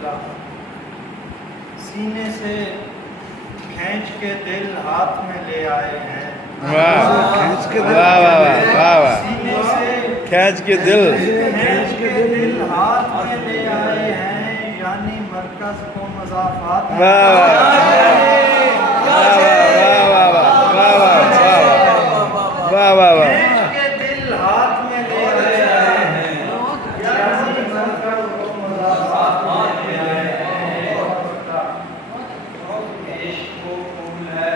بدلا سینے سے کھینچ کے دل ہاتھ میں لے آئے ہیں واہ واہ واہ واہ سینے سے کھینچ کے دل ہاتھ میں لے آئے ہیں یعنی مرکز کو مضافات میں واہ واہ واہ واہ واہ واہ واہ کھینچ کے دل ہاتھ میں لے آئے ہیں یعنی مرکز کو مضافات میں لے آئے ہیں عشق وہ پھول ہے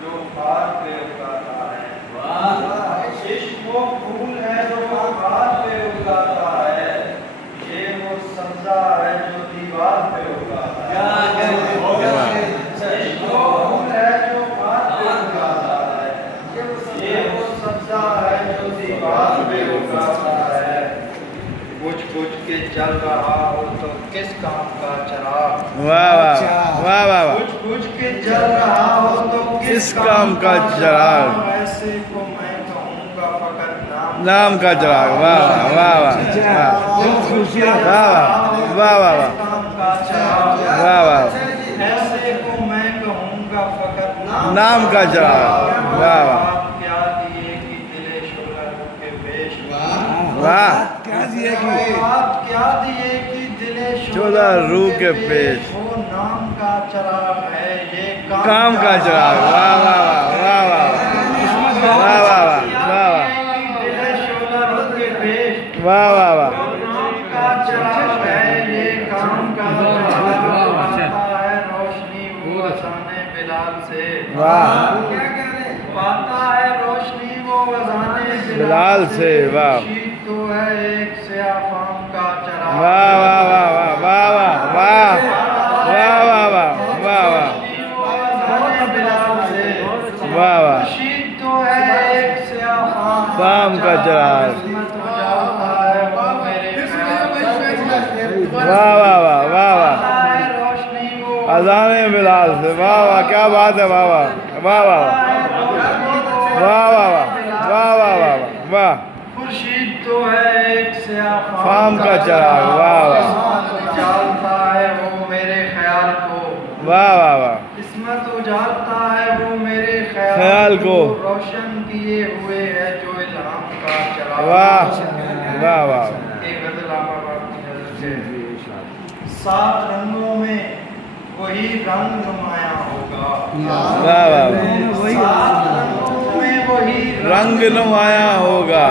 جو خار پہ اگاتا ہے عشق وہ پھول ہے جو خار پہ اگاتا ہے یہ وہ سبزہ ہے جو دیوار پہ اگاتا ہے عشق وہ پھول ہے جو خار پہ اگاتا ہے یہ وہ سبزہ ہے جو دیوار پہ اگاتا ہے بجھ بجھ کے جل رہا ہو تو کس کام کا چراغ واہ واہ واہ واہ بجھ بجھ کے جل رہا ہو تو کس کام کا چراغ ایسے کو میں کہوں گا فقط نام کا چراغ واہ واہ واہ واہ واہ واہ واہ واہ ایسے کو میں کہوں گا فقط نام کا چراغ واہ واہ کیا دیے کہ دل شعلہ کے پیش واہ آپ کیا دیے کہ دل شعلہ روح کے پیش وہ نام کا چراغ ہے یہ کام کا چراغ واہ واہ واہ واہ واہ واہ واہ واہ واہ واہ واہ نام کا چراغ ہے یہ کام کا چراغ ہے روشنی وہ اذان بلال سے واہ پاتا ہے روشنی وہ اذان بلال سے واہ خورشید تو ہے ایک سیاہ فام کا چراغ واہ واہ واہ واہ واہ واہ واہ واہ واہ واہ واہ واہ واہ خورشید تو ہے ایک سیاہ فام کا چراغ واہ واہ واہ واہ واہ اذان بلال سے واہ واہ کیا بات ہے واہ واہ واہ واہ واہ واہ واہ واہ واہ واہ واہ خورشید تو ہے ایک سیاہ فام کا چراغ واہ واہ اجالتا ہے وہ میرے خیال کو واہ واہ واہ قسمت اجالتا ہے وہ میرے خیال کو روشن کیے ہوئے ہے جو الہام کا چراغ واہ واہ واہ ایک غزل آقا پاک کی نظر سے سات رنگوں میں وہی رنگ نمایاں ہوگا واہ واہ سات رنگوں میں وہی رنگ نمایاں ہوگا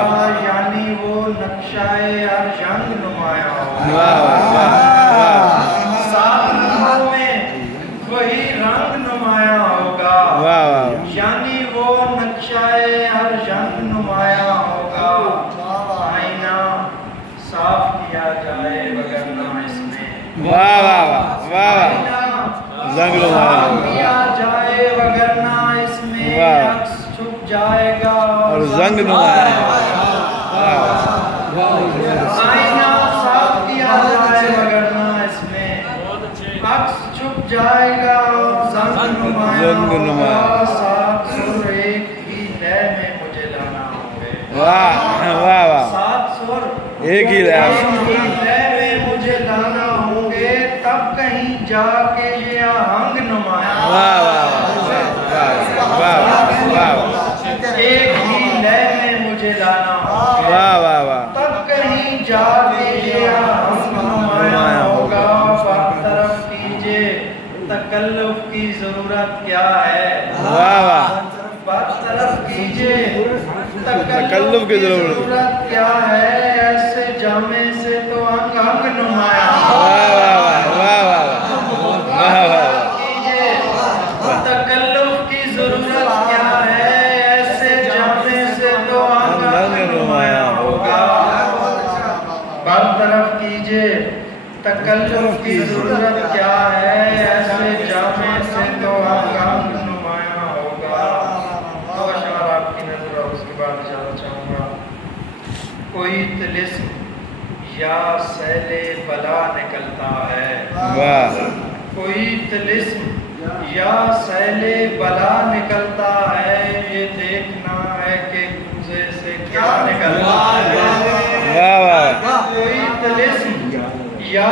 یعنی وہ نقشہ ارجنگ نمایاں ہوگا واہ واہ واہ سات رنگوں میں وہی رنگ نمایاں ہوگا واہ واہ یعنی وہ نقشہ ارجنگ نمایاں ہوگا آئینہ صاف کیا جائے وگرنہ اس میں واہ واہ واہ واہ زنگ نمایاں کیا جائے وگرنہ اس میں واہ عکس چھپ جائے گا اور زنگ نمایاں آئینہ صاف کیا جائے وگرنہ اس میں عکس چھپ جائے گا اور زنگ نمایاں سات سر ایک ہی لے میں مجھے لانا ہوگے واہ واہ واہ سات سر ایک ہی لے میں مجھے لانا ہوں گے تب کہیں جا کے یہ آہنگ نمایاں واہ واہ واہ واہ ایک ہی لے میں مجھے لانا ہوں گے واہ واہ واہ تب کہیں جا کے یہ آہنگ نمایاں ہوگا برطرف کیجئے تکلف کی ضرورت کیا ہے واہ واہ برطرف کیجئے تکلف کی ضرورت کیا ہے ایسے جامع سے تو انگ انگ نمایاں واہ واہ واہ واہ واہ واہ کیجئے تکلف کی ضرورت کیا ہے ایسے جامع سے تو انگ انگ نمایاں ہوگا برطرف کیجئے تکلف کی ضرورت کیا ہے ایسے جامع سے تو انگ انگ نمایاں ہوگا دو اشعار آپ کی نظر اور اس کے بعد جانا چاہوں گا کوئی طلسم یا سیل بلا نکلتا ہے واہ کوئی طلسم یا سیل بلا نکلتا ہے یہ دیکھنا ہے کہ کوزے سے کیا نکلتا ہے واہ واہ کوئی طلسم یا